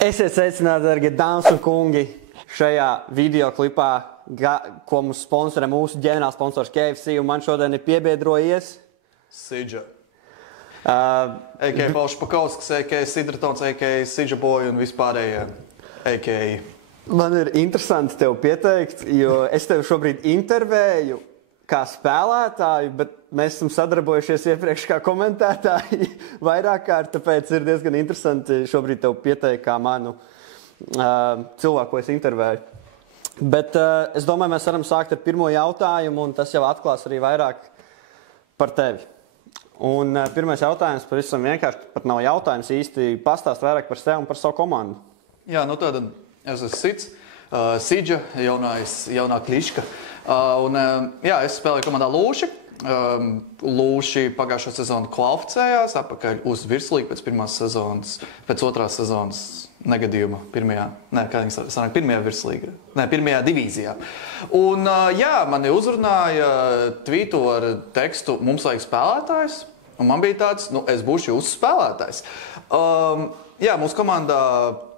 Esiet sveicināti, darbie dāmas un kungi, šajā video klipā, ko mums sponsorē mūsu ģenerāls sponsors KFC, un man šodien ir piebiedrojies Sidža. A.k.a. Paušs Pakauskas, a.k.a. Sidratons, a.k.a. Sidža Boy un vispārējie a.k.a. Man ir interesanti tev pieteikt, jo es tevi šobrīd intervēju kā spēlētāju, bet mēs esam sadarbojušies iepriekš kā komentētāji vairāk kārt, tāpēc ir diezgan interesanti šobrīd tev pieteikt kā manu cilvēku, ko es intervēju. Bet es domāju, mēs varam sākt ar pirmo jautājumu, un tas jau atklās arī vairāk par tevi. Un pirmais jautājums pavisam vienkārši, pat nav jautājums īsti, pastāst vairāk par sevi un par savu komandu. Jā, nu tad es esmu Sids, Sidža, jaunā kliška. Es spēlēju komandā Lūši. Lūši pagājušo sezonu kvalificējās atpakaļ uz virslīgu pēc otrās sezonas negadījuma pirmajā virslīgā. Pirmajā divīzijā. Un mani uzrunāja tvītu ar tekstu "Mums vajag spēlētājs", un man bija tāds, es būšu jūsu spēlētājs. Mūsu komandā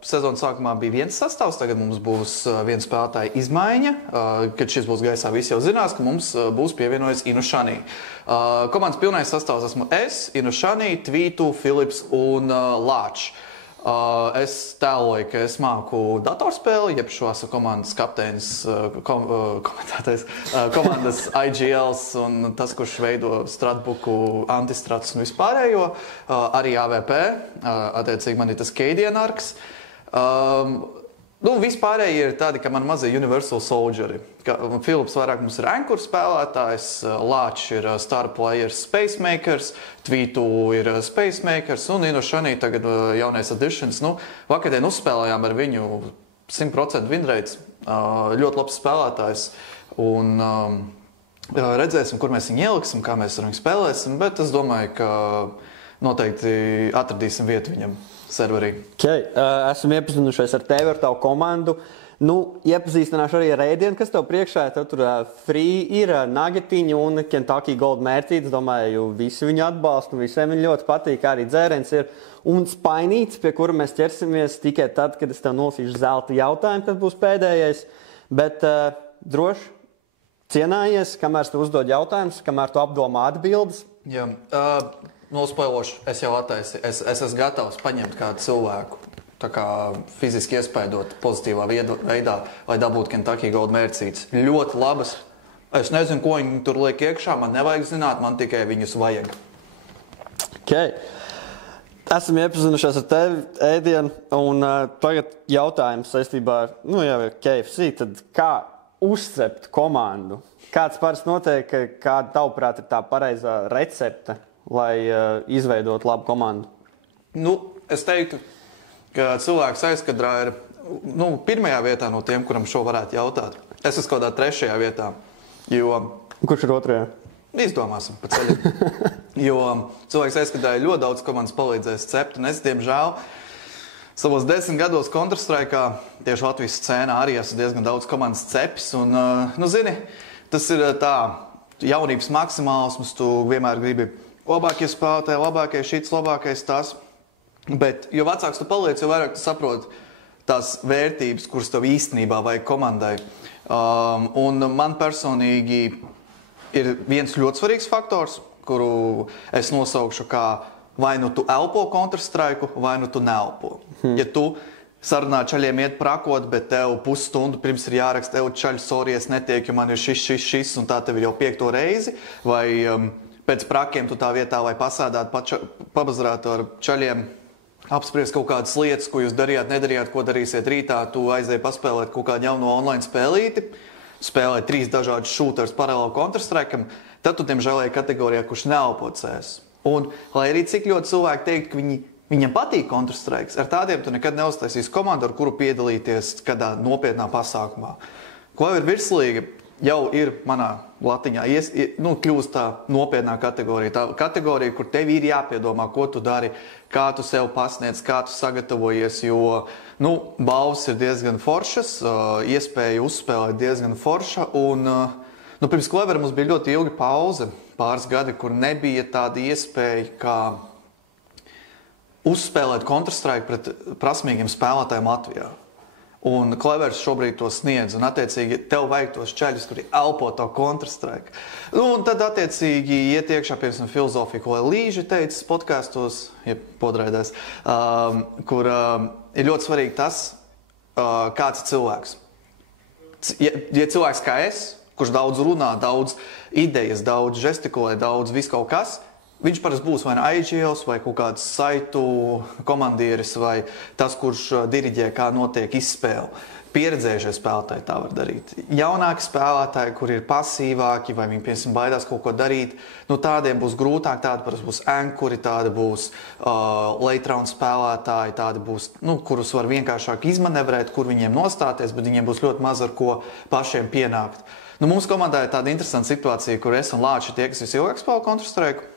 sezonas sākumā bija viens sastāvs, tagad mums būs viena spēlētāja izmaiņa. Kad šis būs gaisā, visi jau zinās, ka mums būs pievienojies Inušanī. Komandas pilnais sastāvs esmu es, Inušanī, Tvītu, Filips un Lāčs. Es tēloju, ka es māku datorspēli, jeb šo esmu komandas kapteinis, komentētais, komandas IGLs un tas, kurš veido Stratbuku, Antistrats un vispārējo, arī AVP, attiecīgi man ir tas Keidienarks. Vispārēji ir tādi, ka man mazie Universal Soldieri. Filips vairāk mums ir ankur spēlētājs, Lāčs ir star players, Spacemakers, Tvītu ir Spacemakers un Inušanī tagad jaunais additions. Vakardien uzspēlējām ar viņu 100% winrates, ļoti labs spēlētājs un redzēsim, kur mēs viņu ieliksim, kā mēs ar viņu spēlēsim, bet es domāju, ka noteikti atradīsim vietu viņam serverī. Okay. Esam iepazinušies ar tevi, ar tavu komandu. Iepazīstināšu arī ar ēdienu, kas tev priekšā. Tev tur free ir nagetiņi un Kentucky Gold mērcītes. Domāju, visi viņu atbalsta un visiem viņi ļoti patīk. Arī dzēriens ir un spainīts, pie kura mēs ķersimies tikai tad, kad es tev nolasīšu zelta jautājumu, kas būs pēdējais. Bet droši cienājies, kamēr tu uzdod jautājumus, kamēr tu apdomā atbildes. Jā. Nospoilošu, es jau attaisīju. Es esmu gatavs paņemt kādu cilvēku, tā kā fiziski iespaidot pozitīvā veidā, lai dabūtu Kentucky Gold mērcītes. Ļoti labas. Es nezinu, ko viņi tur liek iekšā, man nevajag zināt, man tikai viņus vajag. Okay. Esam iepazinušies ar tevi, ēdienu, un tagad jautājums saistībā ar KFC. Tad kā uzcept komandu? Kāds parasti notiek, kāda tavuprāt ir tā pareizā recepte, lai izveidot labu komandu? Es teiktu, ka cilvēks aizkadrā ir pirmajā vietā no tiem, kuram šo varētu jautāt. Es esmu kādā trešajā vietā. Kurš ir otrajā? Izdomāsim pa ceļu. Jo cilvēks aizkadrā ir ļoti daudz komandas palīdzējis cept, un es, diemžēl, savos 10 gados Counter-Strike'ā, tieši Latvijas scēnā, arī esmu diezgan daudz komandas cepis. Un, zini, tas ir tā jaunības maksimālisms, tu vienmēr gribi labākie spēlētāji, labākais šits, labākais tas. Bet, jo vecāks tu paliec, jo vairāk tu saproti tās vērtības, kuras tev īstenībā vajag komandai. Un man personīgi ir viens ļoti svarīgs faktors, kuru es nosaukšu kā vai nu tu elpo Counter-Strike'u, vai nu tu neelpo. Ja tu sarunā čaļiem iet prakot, bet tev pusstundu pirms ir jāraksta, tev čaļ, sorry, es netieku, jo man ir šis, un tā tev ir jau 5. reizi, vai pēc prakiem tu tā vietā, lai pasādāt, pabazarāt ar čaļiem, apspriest kaut kādas lietas, ko jūs darījāt, nedarījāt, ko darīsiet rītā, tu aizēji paspēlēt kaut kādu jauno online spēlīti, spēlēt 3 dažādus shooters paralēli Counter-Strike'am, tad tu, diemžēl, ej kategorijā, kurš neelpo CS. Un, lai arī cik ļoti cilvēki teikt, ka viņam patīk Counter-Strike, ar tādiem tu nekad neuztaisīsi komandu, ar kuru piedalīties kādā nopietnā pasākumā. Ko ir virslīga? Jau ir manā latiņā, kļūst tā nopietnā kategorija. Tā kategorija, kur tev ir jāpiedomā, ko tu dari, kā tu sev pasniedz, kā tu sagatavojies, jo, balvas ir diezgan foršas, iespēja uzspēlēt diezgan forša, un, pirms Clevera mums bija ļoti ilga pauze, pāris gadi, kur nebija tāda iespēja, kā uzspēlēt Counter-Strike pret prasmīgiem spēlētājiem Latvijā. Un Clevers šobrīd to sniedz, un attiecīgi tev vajag tos čaļus, kuri elpo to Counter-Strike. Nu, un tad attiecīgi iet iekšā, piemēram, filozofija, ko Līži teicis podkastos, ja podraidēs, kur ir ļoti svarīgi tas, kāds ir cilvēks. Ja cilvēks kā es, kurš daudz runā, daudz idejas, daudz žestikulē, daudz viskaut kas, viņš parasti būs vai IGLs, vai kaut kāds saitu komandieris, vai tas, kurš diriģē, kā notiek izspēle. Pieredzējušie spēlētāji tā var darīt. Jaunāki spēlētāji, kuri ir pasīvāki, vai viņi, piemēram, baidās kaut ko darīt, nu tādiem būs grūtāk, tādi parasti būs ankuri, tādi būs late round spēlētāji, tādi būs, nu, kurus var vienkāršāk izmanevrēt, kur viņiem nostāties, bet viņiem būs ļoti maz ar ko pašiem pienākt. Nu, mūsu komandā ir tāda interesanta situācija, kur es un Lāči tie, kas visilgāk spēlē Counter-Strike.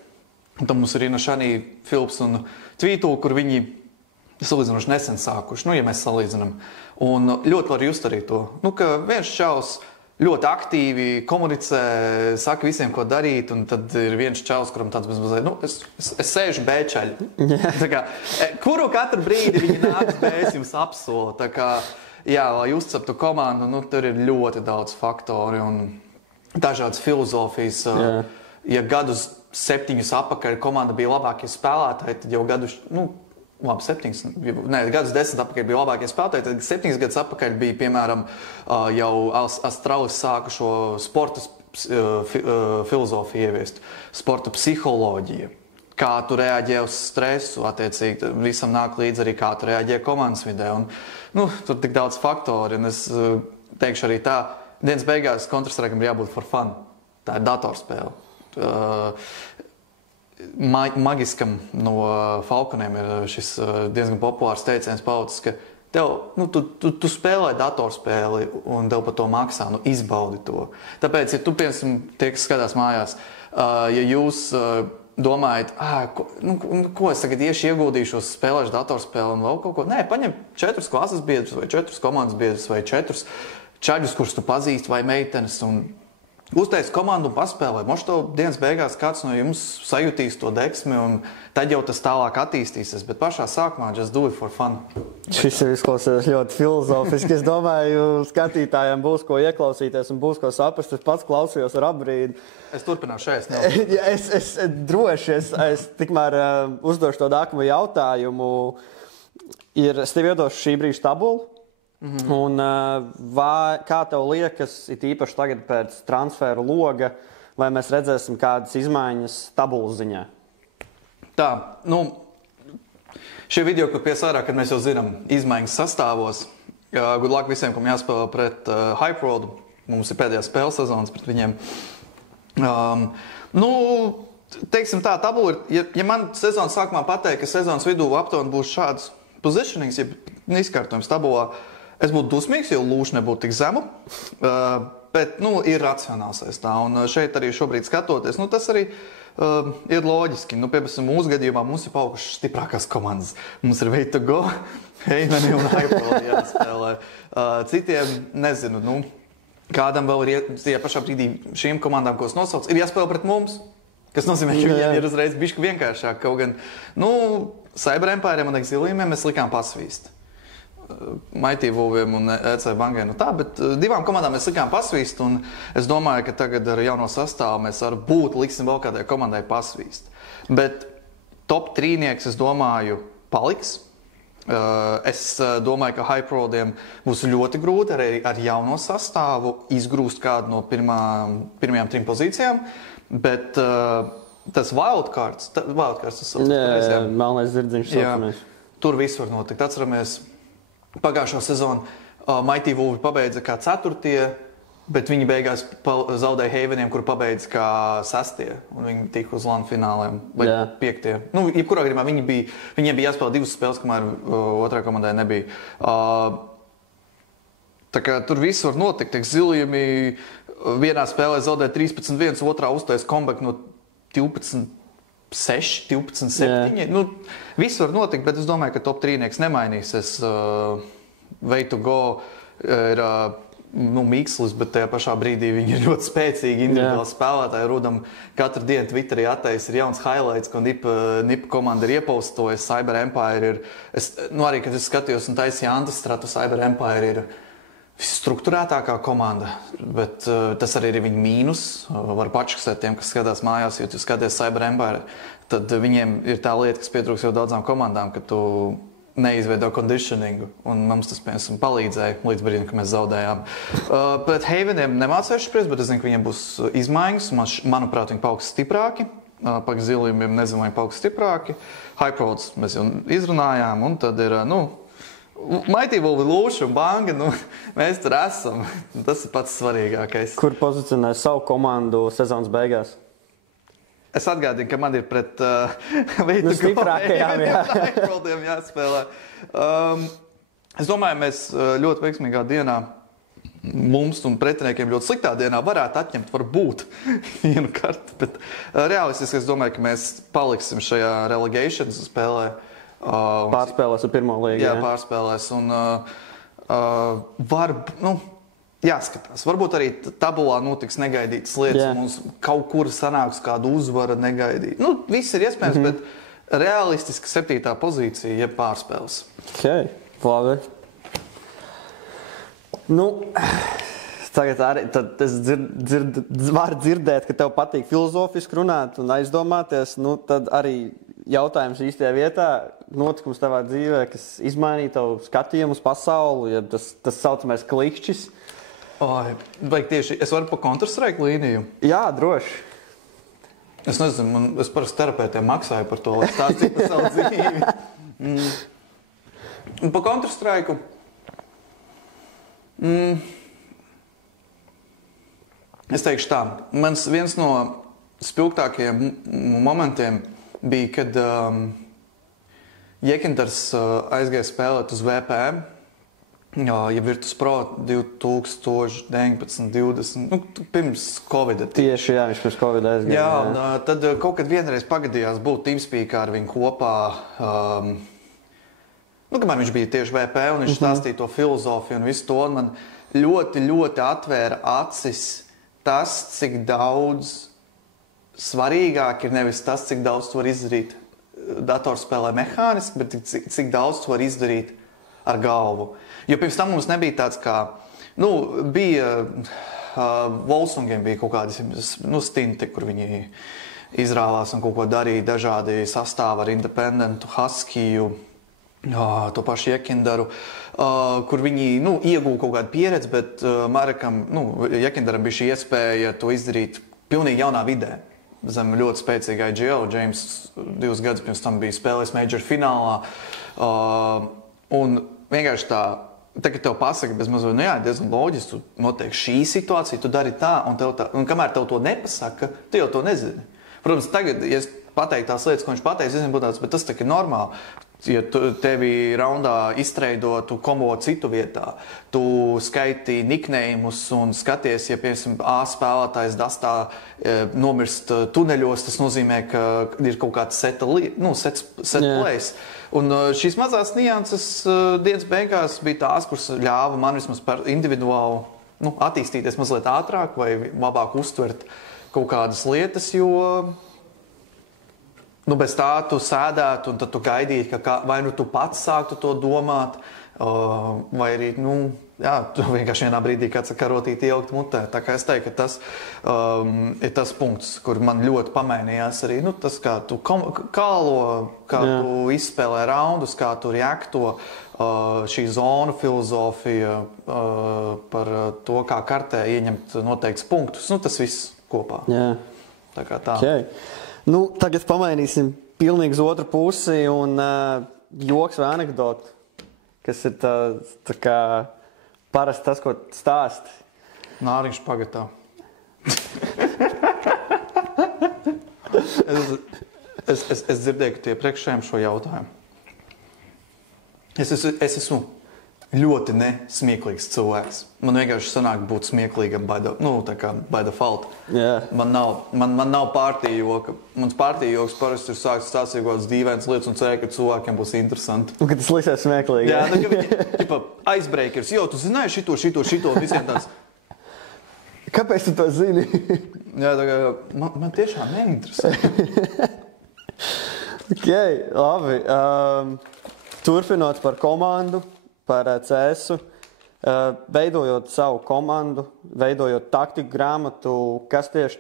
Un tam mums ir Ina Šanī, Filips un Tvītu, kur viņi salīdzinoši nesen sākuši, nu, ja mēs salīdzinām. Un ļoti var just arī to, nu, ka viens čalis ļoti aktīvi komunicē, saka visiem, ko darīt, un tad ir viens čalis, kuram tāds mazliet, nu, es sēžu bēčaļi. Tā kā, kuru katru brīdi viņi nāks bēs jums apsola. Tā kā, jā, lai uzceptu komandu, nu, tur ir ļoti daudz faktori un dažādas filozofijas. Ja gadus 7 atpakaļ komanda bija labākie spēlētāji, tad jau gadus, nu, labi, 10 atpakaļ bija labākie spēlētāji, tad 7 gadus atpakaļ bija, piemēram, jau Astralis sāka šo sporta filozofiju ieviest, sporta psiholoģiju, kā tu reaģē uz stresu, attiecīgi, visam nāk līdz arī, kā tu reaģē komandas vidē, un, nu, tur tik daudz faktori, un es teikšu arī tā, dienas beigās Counter-Strike'am ir jābūt for fun, tā ir datorspēle. Magiskam no Falconiem ir šis diezgan populārs teiciens paudzes, ka tev, nu, tu spēlē datorspēli un tev par to maksā, nu, izbaudi to. Tāpēc, ja tu, piemēram, tie, kas skatās mājās, ja jūs domājat, ko es tagad ieguldīšos, spēlēšu datorspēli un vēl kaut ko, nē, paņem 4 klases biedrus vai 4 komandas biedrus vai 4 čaļus, kurus tu pazīsti vai meitenes un uztais komandu un paspēlē. Moš to dienas beigās kāds no jums sajutīs to deksmi un tad jau tas tālāk attīstīsies. Bet pašā sākumā just do it for fun. Šis ir izklausās ļoti filozofiski. Es domāju, skatītājiem būs ko ieklausīties un būs ko saprast. Es pats klausījos ar apbrīdu. Es turpināšu šeit. Es droši, es tikmēr uzdošu to nākamo jautājumu. Es tev iedošu šī brīža tabulu. Un, kā tev liekas, it īpaši tagad pēc transferu loga, vai mēs redzēsim kādas izmaiņas tabulas ziņā? Tā, nu, šie video, kur piesārā, kad mēs jau zinām izmaiņas sastāvos, good luck visiem, kam jāspēlē pret Hypeworld, mums ir pēdējā spēles sezonas pret viņiem. Nu, teiksim tā, tabula ir, ja man sezonas sākumā pateikt, ka sezonas vidū aptuveni būs šāds positionings, ja izkārtojums tabulā, es būtu dusmīgs, jo lūša nebūtu tik zemu, bet, nu, ir racionāls aiz tā. Un šeit arī šobrīd skatoties, nu, tas arī ir loģiski. Nu, piemēram, mūsu gadījumā mums ir paukušas stiprākās komandas. Mums ir Way to Go, Heimeni un Hypeworld jāspēlē. Citiem, nezinu, nu, kādam vēl ir, ja pašā brīdī šīm komandām, ko es nosaucu, ir jāspēlē pret mums, kas nozīmē, ka viņiem ir uzreiz bišķi vienkāršāk. Kaut gan, nu, Cyber Empiriem un Exiliumiem mēs likām pasvīst. Mighty Wolviem un EC Bangiem, nu tā, bet divām komandām mēs likām pasvīst, un es domāju, ka tagad ar jauno sastāvu mēs varbūt liksim vēl kādai komandai pasvīst. Bet top 3-nieks, es domāju, paliks. Es domāju, ka Hypeworldiem būs ļoti grūti arī ar jauno sastāvu izgrūst kādu no pirmajām 3 pozīcijām, bet tas wildcards tas saucams. Melnais zirdziņš saucamais. Tur viss var notikt. Atceramies, pagājušo sezonu Mighty Wolves pabeidza kā 4. Bet viņi beigās zaudēja Haveniem, kur pabeidza kā 6. Un viņi tika uz LAN fināliem vai 5. Nu, jebkurā gadījumā viņiem bija jāspēlē 2 spēles, kamēr otrā komandai nebija. Tā kā tur viss var notikt. Exiliumi vienā spēlē zaudēja 13-1, otrā uztais comeback no 12-6, 12-7. Nu, viss var notikt, bet es domāju, ka top 3-nieks nemainīsies. Way to Go ir mīkslis, bet tajā pašā brīdī viņi ir ļoti spēcīgi individuāli spēlētāji. Rudam katru dienu Twitterī attais ir jauns highlights, ko Nipa komanda ir iepostojusi. Cyber Empire ir, arī, kad es skatījos un taisīju Antistratu, Cyber Empire ir visstruktūrētākā komanda, bet tas arī ir viņa mīnus. Var pačaksēt tiem, kas skatās mājās, jo tu skaties Cyber Empire, tad viņiem ir tā lieta, kas pietrūks jau daudzām komandām, ka tu neizveido conditioningu, un mums tas, piemēram, palīdzēja līdz brīdim, kad mēs zaudējām. Pret Haveniem nemācējuši spriest, bet es zinu, ka viņiem būs izmaiņas. Manuprāt, viņi pauks stiprāki. Pak zilījumiem nezinu, vai viņi pauks stiprāki. Hyperoads mēs jau izrunājām, un tad ir, Mighty Wolves un Banga, mēs tur esam. Tas ir pats svarīgākais. Kur pozicionē savu komandu sezonas beigās? Es atgādinu, ka man ir pret stiprākajām jāspēlē. Es domāju, mēs ļoti veiksmīgā dienā mums un pretiniekiem ļoti sliktā dienā varētu atņemt varbūt vienu kartu, bet realistiski es domāju, ka mēs paliksim šajā relegation spēlē. Pārspēlēs ar pirmo līgu. Jā, pārspēlēs. Un jāskatās. Varbūt arī tabulā notiks negaidītas lietas. Mums kaut kur sanāks kādu uzvara negaidīt. Viss ir iespējams, bet realistiski 7. pozīcija, ja pārspēles. Okay, labi. Tagad arī es varu dzirdēt, ka tev patīk filozofiski runāt un aizdomāties. Tad arī jautājums īstajā vietā, notikums tavā dzīvē, kas izmainīja tavu skatījumu uz pasauli, ja tas saucamais klikšķis. Vai tieši es varu pa Counter-Strike līniju? Jā, droši. Es nezinu, es parasti terapeitiem maksāju par to, lai stāstītu par savu dzīvi. Un pa Counter-Strike es teikšu tā, mans viens no spilgtākajiem momentiem bija, kad Jekindars aizgāja spēlēt uz VPM. Ja Virtus Pro 2019, 20, pirms Covid. Tieši, jā, viņš pirms Covid aizgāja. Jā, un tad kaut kad vienreiz pagadījās būt TeamSpeakā ar viņu kopā. Kamēr viņš bija tieši VP un viņš stāstīja to filozofiju un visu to, un man ļoti, ļoti atvēra acis tas, cik daudz svarīgāk ir nevis tas, cik daudz tu var izdarīt datorspēlē mehāniski, bet cik daudz tu var izdarīt ar galvu. Jo pirms tam mums nebija tāds kā, bija Volsungiem bija kaut kādi stinti, kur viņi izrāvās un kaut ko darīja, dažādi sastāvi ar Independentu, Huskiju, to pašu Jekindaru, kur viņi iegūja kaut kādu pieredzi, bet Marekam, Jekindaram bija šī iespēja to izdarīt pilnīgi jaunā vidē. Zem ļoti spēcīgai IGL, James 2 gadus pirms tam bija spēlējis Major finālā, un vienkārši tā, kad tev pasaka bez mazliet, diezgan loģiski, tu noteikti šī situācija, tu dari tā, un kamēr tev to nepasaka, tu jau to nezini. Protams, tagad, ja es pateiktu tās lietas, ko viņš pateiks, es nebūtu tāds, bet tas tā ir normāli. Ja tevi raundā iztreido, tu kombo citu vietā, tu skaiti nicknames un skaties, ja, piemēram, A spēlētājs dastā nomirst tuneļos, tas nozīmē, ka ir kaut kāds set plays. Un šīs mazās nianses dienas beigās bija tās, kuras ļāva man vismaz individuāli attīstīties mazliet ātrāk vai labāk uztvert kaut kādas lietas, jo bez tā tu sēdētu un tad tu gaidītu, ka vai tu pats sāktu to domāt, vai arī, tu vienkārši vienā brīdī kāds karotīti ielikt mutē. Tā kā es teiktu, ka tas ir tas punkts, kur man ļoti pamainījās arī, tas, kā tu kālo, kā tu izspēlē raundus, kā tu reakto, šī zonu filozofija par to, kā kartē ieņemt noteikts punktus. Tas viss kopā. Jā. Tā kā tā. Okay. Tagad pamainīsim pilnīgi uz otru pusi un joks vai anekdoti, kas ir tā kā parasti tas, ko stāsti. Nāriņš pagatā. Es dzirdēju, ka tu iepriekšējiem šo jautājumu. Es esmu ļoti nesmieklīgs cilvēks. Man vienkārši sanāk būt smieklīgam by default. Yeah. Man nav partija joka. Mans partija joks parasti ir sāks stāstīt kaut kādas dīvainas lietas un cerēt, ka cilvēkiem būs interesanti. Un kad tas liksies smieklīgi. Jā, ka viņi ķipa icebreakers. Jo, tu zināji šito, visiem tāds. Kāpēc tu to zini? Jā, tā kā man tiešām neinteresē. Ok, labi. Turpinot par komandu. Par CS-u, veidojot savu komandu, veidojot taktiku grāmatu, kas tieši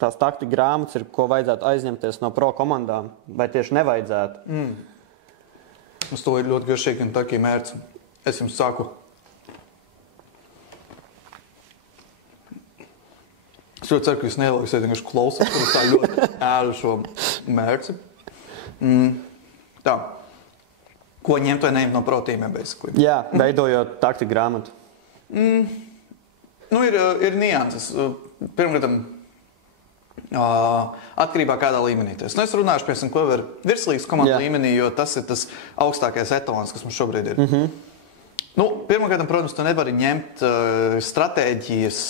tās taktiku grāmatas ir, ko vajadzētu aizņemties no pro komandām, vai tieši nevajadzētu? Uz to ir ļoti garšīgi un takī mērķis. Es jums saku. Es ļoti ceru, ka jūs nelauksiet, vienkārši klausāt, ka tā ļoti ēru šo mērķi. Tā. Ko ņemt vai neņemt no protīmiem, basically? Jā, veidojot taktiku grāmatu. Ir nianses. Pirmkārt, atkarībā kādā līmenī. Es runāšu, piemēram, ko var virslīgas komandu līmenī, jo tas ir tas augstākais etalons, kas mums šobrīd ir. Pirmkārt, protams, tu nevari ņemt stratēģijas,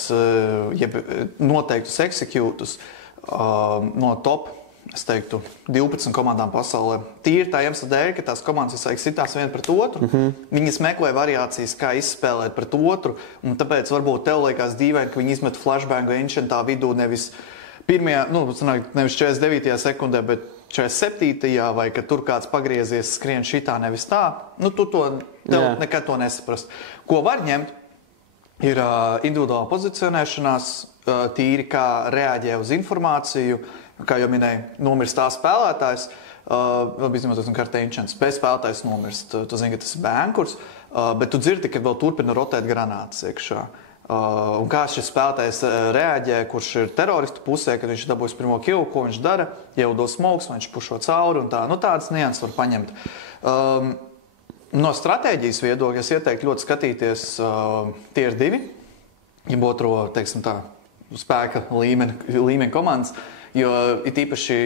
jeb noteiktus execūtus no top, es teiktu, 12 komandām pasaulē. Tīri tā iemesla dēļ, ka tās komandas visai sitās viena pret otru. Viņas meklē variācijas, kā izspēlēt pret otru, un tāpēc varbūt tev liekas dīvaini, ka viņi izmet flashbangu Ancientā vidū nevis pirmajā, nevis 49. sekundē, bet 47. vai ka tur kāds pagriezies skrien šitā, nevis tā. Tev nekad to nesaprast. Ko var ņemt, ir individuāla pozicionēšanās, tīri kā reaģē uz informāciju. Kā jau minēju, nomirst tā spēlētājs, bez spēlētājs nomirst. Tu zini, ka tas ir bēnkurs, bet tu dzirdi, ka vēl turpina rotēt granātas iekšā. Un kā šis spēlētājs reaģē, kurš ir teroristu pusē, kad viņš dabūs pirmo killu, ko viņš dara, jau dos smogs, vai viņš pušo cauri un tā. Tādas nianses var paņemt. No stratēģijas viedokļa es ieteiktu ļoti skatīties tier 2, ja otro, teiksim tā, spēka līmeņa komandas. Jo ir īpaši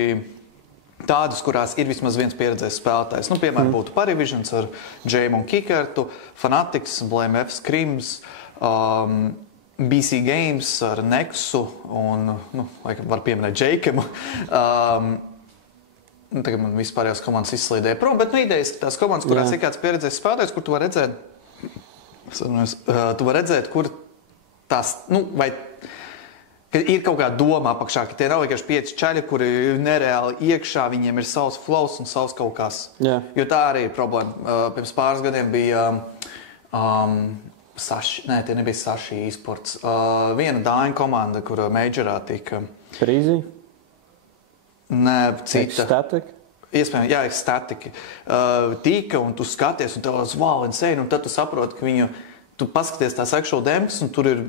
tādas, kurās ir vismaz viens pieredzējis spēlētājs. Piemēram, būtu Parivisions ar Jamu Kikartu, Fanatics, Blame F Scrims, BC Games ar Nexu un, var pieminēt Jakemu. Tagad man vispārējās komandas izslīdēja prom, bet idejas tās komandas, kurās ir kāds pieredzējis spēlētājs, kur tu var redzēt, kur tās, vai ka ir kaut kāda doma apakšā, ka tie nav vienkārši 5 čaļi, kuri ir nereāli iekšā, viņiem ir savs flows un savs kaut kas. Jā. Jo tā arī ir problēma. Pirms pāris gadiem bija tie nebija Saši eSports. Viena dāņu komanda, kura majorā tika... Freezy? Nē, cita. Static? Iespējams, jā, Static. Tika, un tu skaties, un tev wow, insane, un tad tu saproti, ka tu paskaties tās actual demos, un tur ir,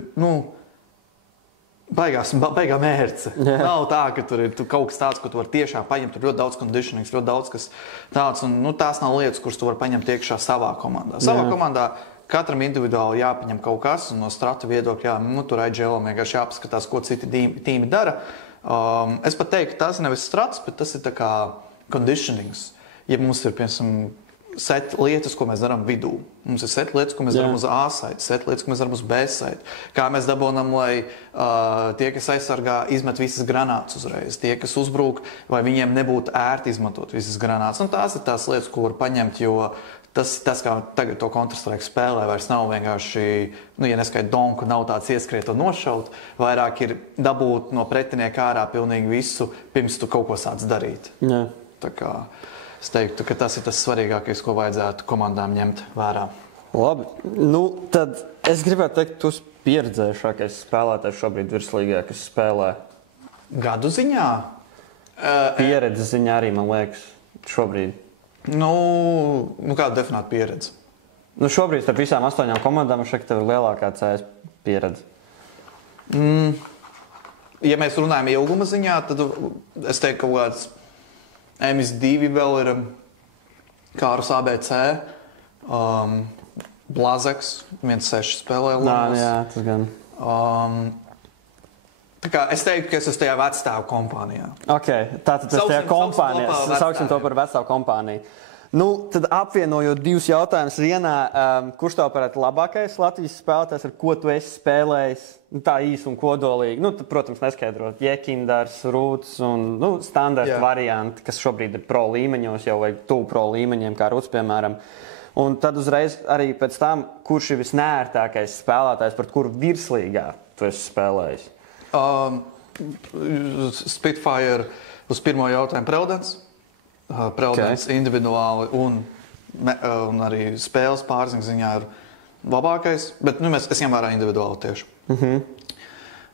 baigā mērce. Yeah. Nav tā, ka tur ir kaut kas tāds, ko tu vari tiešām paņemt. Tur ļoti daudz conditionings, ļoti daudz kas tāds. Un, tās nav lietas, kuras tu vari paņemt iekšā savā komandā. Savā komandā katram individuāli jāpaņem kaut kas. Un no strata viedokļa, tur IGL vienkārši jāpaskatās, ko citi tīmi dara. Es pat teiktu, ka tas ir nevis strats, bet tas ir tā kā conditionings. Ja mums ir, piemēram, set lietas, ko mēs darām vidū. Mums ir set lietas, ko mēs darām uz A saiti, set lietas, ko mēs darām uz B saiti. Kā mēs dabonam, lai tie, kas aizsargā, izmet visas granātas uzreiz. Tie, kas uzbrūk, vai viņiem nebūtu ērti izmantot visas granātas. Un tās ir tās lietas, ko var paņemt, jo tas, kā tagad to Counter-Strike spēlē, vairs nav vienkārši, ja neskait donku, nav tāds ieskriet un nošaut. Vairāk ir dabūt no pretinieka ārā pilnīgi visu, pirms tu kaut ko sāc darīt. Jā. Tā kā es teiktu, ka tas ir tas svarīgākais, ko vajadzētu komandām ņemt vērā. Labi. Tad es gribētu teikt, tu esi pieredzējušākais spēlētājs šobrīd virslīgā, kas spēlē. Gadu ziņā? Pieredzes ziņā arī, man liekas, šobrīd. Kāda definēta pieredze? Šobrīd starp visām 8 komandām šeit tev ir lielākā CS pieredze. Ja mēs runājam ilguma ziņā, tad es teiktu, ka kaut kāds MS2 vēl ir Kārus ABC, Blazeks, 1.6 spēlē Lomos. Jā, tas gan. Tā kā es teiktu, ka es esmu tajā vecstāvu kompānijā. Ok, tātad tas tajā kompānijā. Sauksim to par vecstāvu kompāniju. Nu, tad apvienojot divus jautājumus vienā, kurš tev parāda labākais Latvijas spēlētājs, ar ko tu esi spēlējis? Nu, tā īsi un kodolīgi. Nu, tad, protams, neskaidrot Jekindars, Rūts un standarta varianti, kas šobrīd ir pro līmeņos, jau vai tuvu pro līmeņiem, kā Rūts, piemēram. Un tad uzreiz arī pēc tam, kurš ir visnērtākais spēlētājs, par kuru virslīgā tu esi spēlējis? Spitfire uz pirmo jautājumu Preldens. Preldens individuāli un arī spēles pārziņas ziņā ir labākais, bet es ņem vērā individuāli tieši.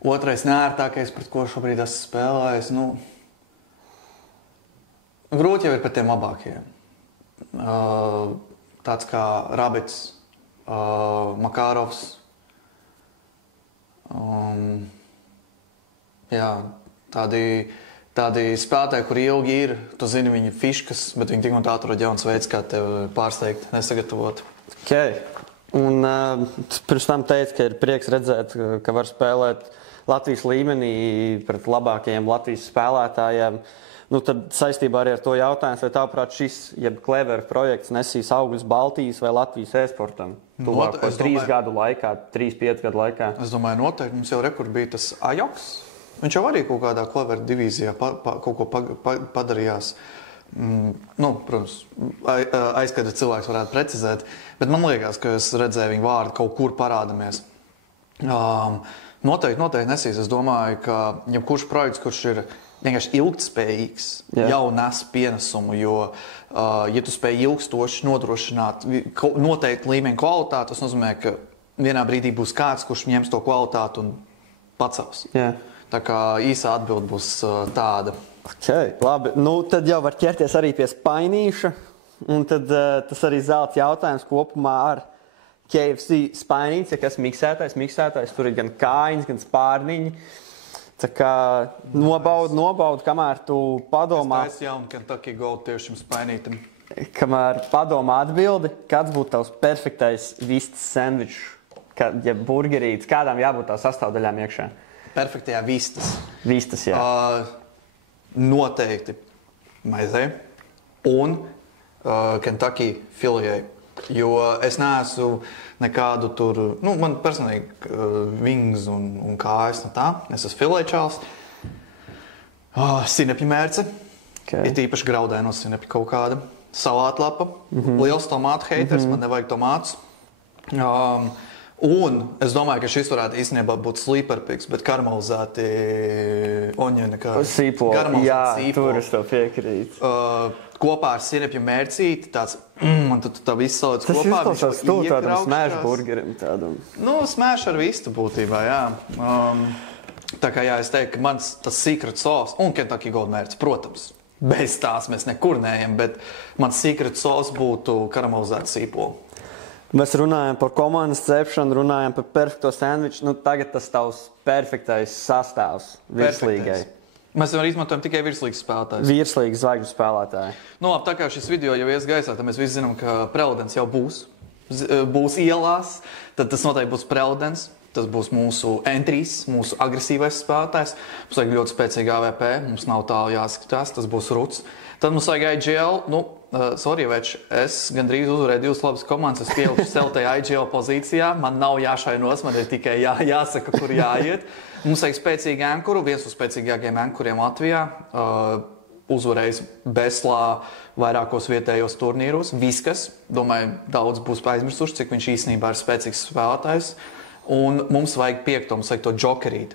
Otrais neērtākais, pret ko šobrīd esmu spēlējis, grūti jau ir pret tiem labākajiem. Tāds kā Rabits, Makārovs, tādi spēlētāji, kuri ilgi ir, tu zini viņa fiškas, bet viņi tik un tā atrod jauns veids, kā tevi pārsteigt, nesagatavot. Okay. Un pirms tam teica, ka ir prieks redzēt, ka var spēlēt Latvijas līmenī pret labākajiem Latvijas spēlētājiem. Nu, tad saistībā arī ar to jautājums, vai tāprāt šis, jeb Clever projekts nesīs augļus Baltijas vai Latvijas e-sportam? Tuvāko 3 gadu laikā, 3-5 gadu laikā. Es domāju, noteikti mums jau rekur bija tas Ajoks. Viņš jau arī kaut kādā Clever divīzijā kaut ko padarījās. Protams, aizskata cilvēks varētu precizēt, bet man liekas, ka es redzēju viņu vārdu kaut kur parādamies. Noteikti nesīs. Es domāju, ka jebkurš projekts, kurš ir vienkārši ilgtspējīgs, jau nes pienesumu, jo, ja tu spēj ilgstoši nodrošināt noteikti līmeņa kvalitāti, tas nozīmē, ka vienā brīdī būs kāds, kurš ņems to kvalitāti un pacels. Yeah. Tā kā īsā atbilde būs tāda. Okay, labi. Nu, tad jau var ķerties arī pie spainīša. Un tad tas arī zelta jautājums kopumā ar KFC spainīts, ja kas miksētais. Tur ir gan kājiņas, gan spārniņi. Tā kā nobaudu, kamēr tu padomā. Es jaunu Kentucky Gold tieši šim spainītam. Kamēr padomā atbildi, kāds būtu tavs perfektais vistas sandvičs, ja burgerītis, kādām jābūt tā sastāvdaļām iekšā? Perfektajā vistas. Vistas, jā. Noteikti maizei un Kentucky filijai, jo es neesmu nekādu tur, man personīgi wings un kājas no tā, es esmu filēčāls, sinepju mērce, ir tīpaši graudēno sinepju kaut kāda, salātlapa, liels tomātu heiters, man nevajag tomātus. Un es domāju, ka šis varētu īstenībā būt sleeperpiks, bet karamelizēti oņeni, kā sīpoli. Jā, tur es tev piekrītu. Kopā ar sinepju mērcīti, tāds, un tu tā visu saliec kopā. Tas izklausās tādam smash burgerim tādam. Smash ar vistu būtībā, jā. Tā kā jā, es teiktu, ka mans tas secret sauce un Kentucky Gold mērce, protams, bez tās mēs nekur neejam, bet mans secret sauce būtu karamelizēti sīpoli. Mēs runājam par komandas cepšanu, runājam par perfekto sandviču. Tagad tas tavs perfektais sastāvs virslīgai. Mēs varam izmantojam tikai virslīgas spēlētājs. Virslīgas zvaigžņu spēlētāji. Tā kā šis video jau ies gaisā, tad mēs visi zinām, ka Preldens jau būs ielās. Tad tas noteikti būs Preldens. Tas būs mūsu entries, mūsu agresīvais spēlētājs. Mums vajag ļoti spēcīgi AVP, mums nav tālu jāskatās, tas būs Ruts. Tad mums vajag IGL, es gandrīz uzvarēju 2 labas komandas, es pieliku sev tajā IGL pozīcijā, man nav jāšainos, man ir tikai jāsaka, kur jāiet. Mums vajag spēcīgu ankuru, viens no spēcīgākajiem ankuriem Latvijā, uzvarējis Beslā vairākos vietējos turnīros, Viskas, domāju, daudz būs aizmirsuši, cik viņš īstenībā ir spēcīgs spēlētājs. Un mums vajag piekto, mums vajag to džokerīt.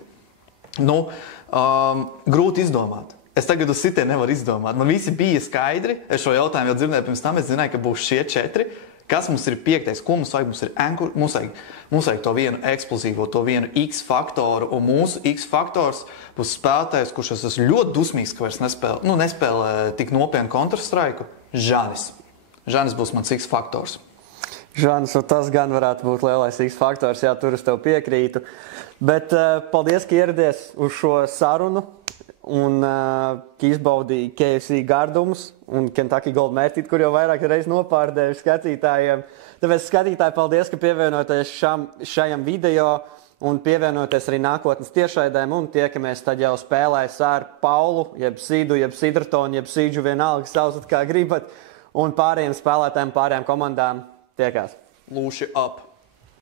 Grūti izdomāt. Es tagad uz sitienu nevaru izdomāt. Man visi bija skaidri. Es šo jautājumu jau dzirdēju pirms tam. Es zināju, ka būs šie 4. Kas mums ir piektais? Ko mums vajag? Mums ir ankur. Mums vajag to vienu eksplozīvo, to vienu X faktoru. Un mūsu X faktors būs spēlētājs, kurš es esmu ļoti dusmīgs, ka vairs nespēlē tik nopietnu Counter-Strike. Žanis. Žanis būs mans X faktors. Žanis, tas gan varētu būt lielais X faktors, jā, tur es tev piekrītu. Bet paldies, ka ieradies uz šo sarunu un ka izbaudīji KFC gardumus un Kentucky Gold mērķīt, kur jau vairāk reiz nopārdēju skatītājiem. Tāpēc skatītāji, paldies, ka pievienoties šajam video un pievienoties arī nākotnes tiešraidēm un tiekamies tad jau spēlēs ar Paulu, jeb Sidu, jeb Sidratonu, jeb Sīdžu, vienalga saucat kā gribat. un pārējiem spēlētājiem, pārējām komandām tiekās. Lūši up!